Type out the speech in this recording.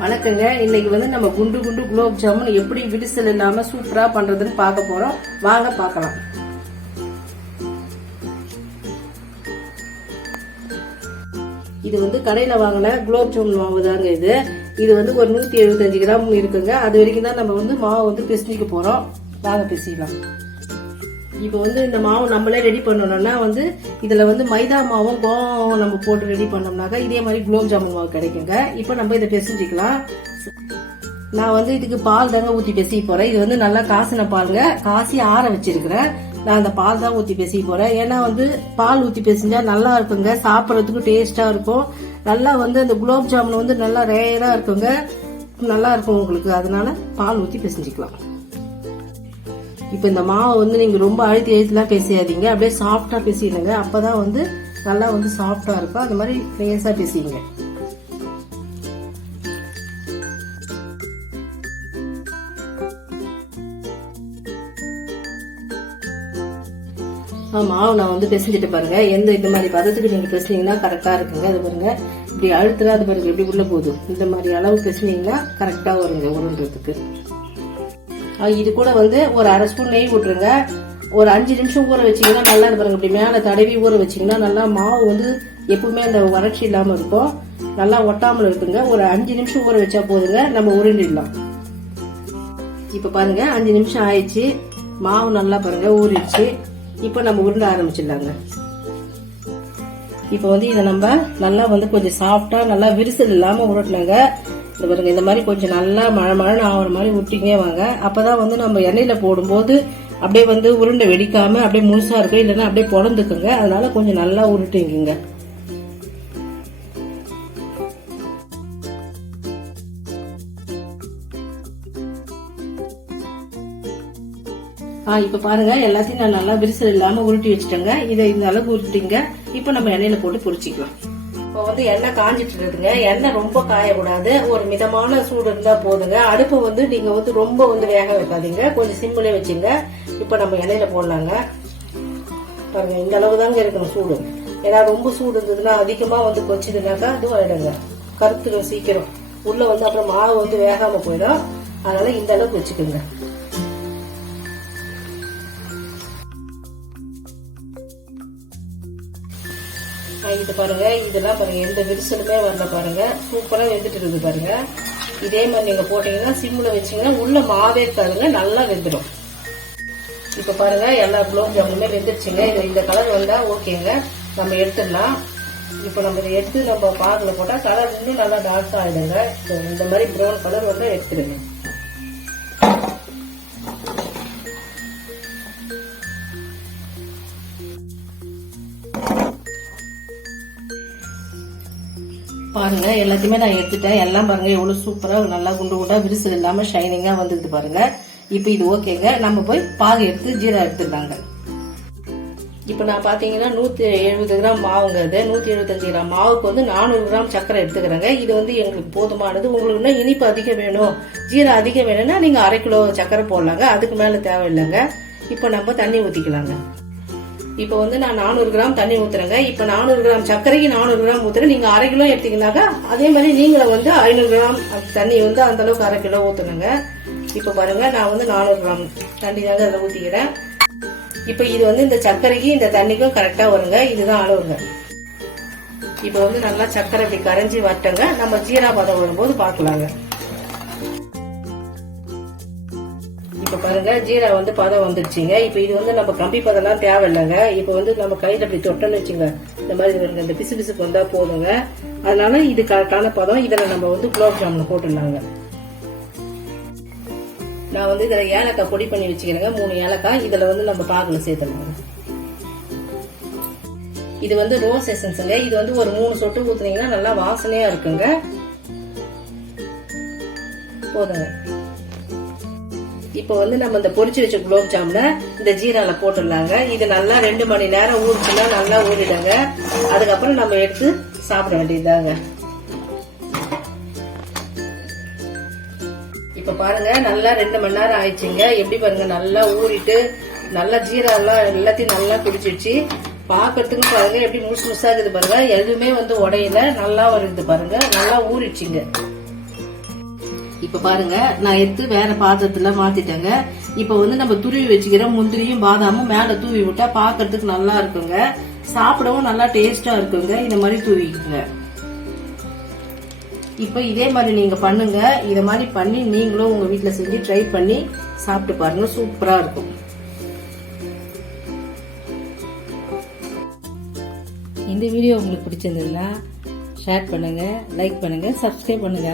வணக்கங்க. இன்னைக்கு வந்து நம்ம குண்டு குண்டு குலோப் ஜாமுன் எப்படி விரிசல் இல்லாம சூப்பரா பண்றதுன்னு பார்க்க போறோம். வாங்க பார்க்கலாம். இது வந்து கடையில வாங்கின குலோப் ஜாமுன் மாவு தாங்க. இது வந்து ஒரு 175 கிராம் இருக்குங்க. அது வரைக்கும் தான் நம்ம வந்து மாவு வந்து பிசைஞ்சிக்க போறோம். வாங்க பிசைக்கலாம். இப்போ வந்து இந்த மாவு நம்மளே ரெடி பண்ணணும்னா வந்து இதுல வந்து மைதா மாவும் கோவம் நம்ம போட்டு ரெடி பண்ணோம்னாக்கா இதே மாதிரி குலோப் ஜாமுன் மாவு கிடைக்குங்க. இப்போ நம்ம இதை பிசைஞ்சிக்கலாம். நான் வந்து இதுக்கு பால் தாங்க ஊத்தி பிசைய போறேன். இது வந்து நல்லா காசின பாலுங்க. காசி ஆற வச்சிருக்கிறேன். நான் அந்த பால் தான் ஊத்தி பிசைய போறேன். ஏன்னா வந்து பால் ஊத்தி பிசைஞ்சா நல்லா இருக்குங்க. சாப்பிடறதுக்கு டேஸ்டா இருக்கும். நல்லா வந்து அந்த குலோப் ஜாமுன் வந்து நல்லா ரேரா இருக்குங்க. நல்லா இருக்கும் உங்களுக்கு. அதனால பால் ஊத்தி பிசைஞ்சிக்கலாம். இப்ப இந்த மாவை வந்து நீங்க ரொம்ப அழுத்திலாம் பிசையாதீங்க. அப்படியே சாஃப்டா பிசையுங்க. அப்பதான் வந்து நல்லா வந்து சாஃப்டா இருக்கும். அது மாதிரி லேசா பிசையுங்க. மாவு நான் வந்து பிசைஞ்சிட்டு பாருங்க. இந்த மாதிரி பதத்துக்கு நீங்க பிசைனீங்கன்னா கரெக்டா இருக்குங்க. அது பாருங்க இப்படி அழுத்துறா அது பாருங்க எப்படி உள்ள போகுது. இந்த மாதிரி அளவு பிசைனீங்கன்னா கரெக்டா வருங்க உருண்டுறதுக்கு. இது கூட வந்து ஒரு அரை ஸ்பூன் நெய் விட்டுருங்க. ஒரு 5 நிமிஷம் ஊற வச்சீங்கன்னா நல்லா பாருங்க. இப்படி மேல தடவி ஊற வச்சீங்கன்னா நல்லா மாவு வந்து எப்பவுமே அந்த வறட்சி இல்லாம இருக்கும். நல்லா ஒட்டாமல் இருக்குங்க. ஒரு 5 நிமிஷம் ஊற வச்சா போதுங்க. நம்ம உருண்டிடலாம். இப்ப பாருங்க 5 நிமிஷம் ஆயிடுச்சு. மாவு நல்லா பாருங்க ஊறிடுச்சு. இப்ப நம்ம உருண்ட ஆரம்பிச்சிடலாங்க. இப்ப வந்து இதை நம்ம நல்லா வந்து கொஞ்சம் சாஃப்டா நல்லா விரிசல் இல்லாம உருட்டலாங்க. இந்த பாருங்க இந்த மாதிரி கொஞ்சம் நல்லா மழை ஆகிற மாதிரி விட்டிங்கே வாங்க. அப்பதான் வந்து நம்ம எண்ணெயில போடும்போது அப்படியே வந்து உருண்டை வெடிக்காம அப்படியே முழுசா இருக்கும். இல்லைன்னா அப்படியே பொழந்துக்குங்க. அதனால கொஞ்சம் நல்லா உருட்டிங்க. இப்ப பாருங்க எல்லாத்தையும் நான் நல்லா விரிசல் இல்லாம உருட்டி வச்சுட்டேங்க. இதை இந்த அளவுக்கு உருட்டிங்க. இப்ப நம்ம எண்ணெயில போட்டு பொரிச்சிக்கலாம். இப்போ வந்து எண்ணெய் காஞ்சிட்டு இருக்குதுங்க. எண்ணெய் ரொம்ப காயக்கூடாது. ஒரு மிதமான சூடு இருந்தா போதுங்க. அடுப்பு வந்து நீங்க வந்து ரொம்ப வந்து வேக வைக்காதீங்க. கொஞ்சம் சிம்மிலே வச்சுங்க. இப்ப நம்ம எண்ணெயில போடலாங்க. பாருங்க இந்த அளவு தாங்க இருக்கணும் சூடு. ஏன்னா ரொம்ப சூடு இருந்ததுன்னா அதிகமா வந்து கொச்சிதுனாக்கா அதுவும் ஆயிடுங்க. கருத்துடும் சீக்கிரம். உள்ள வந்து அப்புறம் மாவு வந்து வேகாம போயிடும். அதனால இந்த அளவுக்கு வச்சுக்கோங்க. இது பாருங்க இதெல்லாம் பாருங்க எந்த விரிசலுமே வரல பாருங்க. சூப்பரா வெந்துட்டு இருக்குது பாருங்க. இதே மாதிரி நீங்க போட்டீங்கன்னா சிம்ல வச்சீங்கன்னா உள்ள மாவே இருக்காதுங்க. நல்லா வெந்துடும். இப்ப பாருங்க எல்லா குலோப் ஜாமுனுமே வெந்துருச்சுங்க. இந்த கலர் வந்தா ஓகேங்க. நம்ம எடுத்துடலாம். இப்ப நம்ம இதை எடுத்து நம்ம பாகுல போட்டா கலர் இன்னும் நல்லா டார்க் ஆயிடுங்க. இந்த மாதிரி ப்ரௌன் கலர் வந்தா எடுத்துடுங்க. பாருங்க எல்லாத்தையுமே நான் எடுத்துட்டேன். எல்லாம் பாருங்க எவ்வளவு சூப்பரா நல்லா குண்டு குண்டா விரிசல் இல்லாம ஷைனிங்கா வந்துருக்கு பாருங்க. இப்ப இது ஓகேங்க. நம்ம போய் பாகு எடுத்து ஜீரா எடுத்துடலாங்க. இப்ப நான் பாத்தீங்கன்னா 170 கிராம் மாவுங்க. 175 கிராம் மாவுக்கு வந்து 400 கிராம் சர்க்கரை எடுத்துக்கிறேங்க. இது வந்து எங்களுக்கு போதுமானது. உங்களுக்கு இன்னும் இனிப்பு அதிகம் வேணும், ஜீரா அதிகம் வேணும்னா நீங்க 1/2 கிலோ சர்க்கரை போடலாங்க. அதுக்கு மேல தேவையில்லைங்க. இப்ப நம்ம தண்ணி ஊத்திக்கலாங்க. இப்ப வந்து நான் 400 கிராம் தண்ணி ஊத்துறேங்க. இப்ப 400 கிராம் சர்க்கரைக்கு 400 கிராம் ஊத்துறேன். நீங்க 1/2 கிலோ எடுத்தீங்கன்னாக்கா அதே மாதிரி நீங்களும் வந்து 500 கிராம் தண்ணி வந்து அந்த அளவுக்கு 1/2 கிலோ ஊத்துனுங்க. இப்ப பாருங்க நான் வந்து 400 கிராம் தண்ணி தாங்க அதில் ஊத்திக்கிறேன். இப்ப இது வந்து இந்த சர்க்கரைக்கு இந்த தண்ணிக்கும் கரெக்டா வருங்க. இதுதான் அளவுங்க. இப்ப வந்து நல்லா சர்க்கரை இப்படி கரைஞ்சி வரட்டங்க. நம்ம ஜீரா பதம் வரும்போது பாக்கலாங்க. இப்ப பாருங்க ஜீரா வந்து பதம் வந்துருச்சுங்க. இப்ப இது வந்து நம்ம கம்பி பதம்லாம் தேவையில்லைங்க. இப்ப வந்து நம்ம கையில அப்படி தொட்டோன்னு வச்சுங்க. இந்த மாதிரி இந்த பிசு பிசுக்கு வந்தா போதுங்க. அதனால இது கரெக்டான பதம். இதுல நம்ம வந்து குலோப் ஜாமுன் போட்டுடலாங்க. நான் வந்து இதுல ஏலக்காய் பொடி பண்ணி வச்சுக்கிறேங்க. 3 ஏலக்காய் இதுல வந்து நம்ம பாகுல சேர்த்துடலாங்க. இது வந்து ரோஸ் எசன்ஸுங்க. இது வந்து ஒரு 3 சொட்டு ஊத்துனீங்கன்னா நல்லா வாசனையா இருக்குங்க. போதுங்க. இப்ப வந்து நம்ம இந்த பொரிச்சு வச்ச குலோப் ஜாமுன இந்த ஜீரால போட்டுடலாங்க. இது நல்லா 2 மணி நேரம் ஊறிச்சுன்னா நல்லா ஊறிடுங்க. அதுக்கப்புறம் நம்ம எடுத்து சாப்பிட வேண்டியதுதாங்க. இப்ப பாருங்க நல்லா 2 மணி நேரம் ஆயிடுச்சுங்க. எப்படி பாருங்க நல்லா ஊறிட்டு நல்லா ஜீரா எல்லாம் எல்லாத்தையும் நல்லா குடிச்சிடுச்சு. பாக்கிறதுக்கு பாருங்க எப்படி முழுசு முழுசா இருக்குது பாருங்க. எதுவுமே வந்து உடையில நல்லா வருது பாருங்க. நல்லா ஊறிடுச்சுங்க. இப்ப பாருங்க நான் எடுத்து வேற பாத்திரத்துல மாத்திட்டேங்க. இப்ப வந்து நம்ம துருவி வச்சுக்கிற முந்திரியும் பாதாமும் மேல தூவி விட்டா பாக்குறதுக்கு நல்லா இருக்குங்க, சாப்பிடவும் நல்லா டேஸ்டா இருக்குங்க. இந்த மாதிரி தூவிக்குங்க. இப்ப இதே மாதிரி நீங்க பண்ணுங்க. இத மாதிரி பண்ணி நீங்களும் உங்க வீட்டுல செஞ்சு ட்ரை பண்ணி சாப்பிட்டு பாருங்க, சூப்பரா இருக்கும். இந்த வீடியோ உங்களுக்கு பிடிச்சிருந்ததுன்னா ஷேர் பண்ணுங்க, லைக் பண்ணுங்க, சப்ஸ்கிரைப் பண்ணுங்க.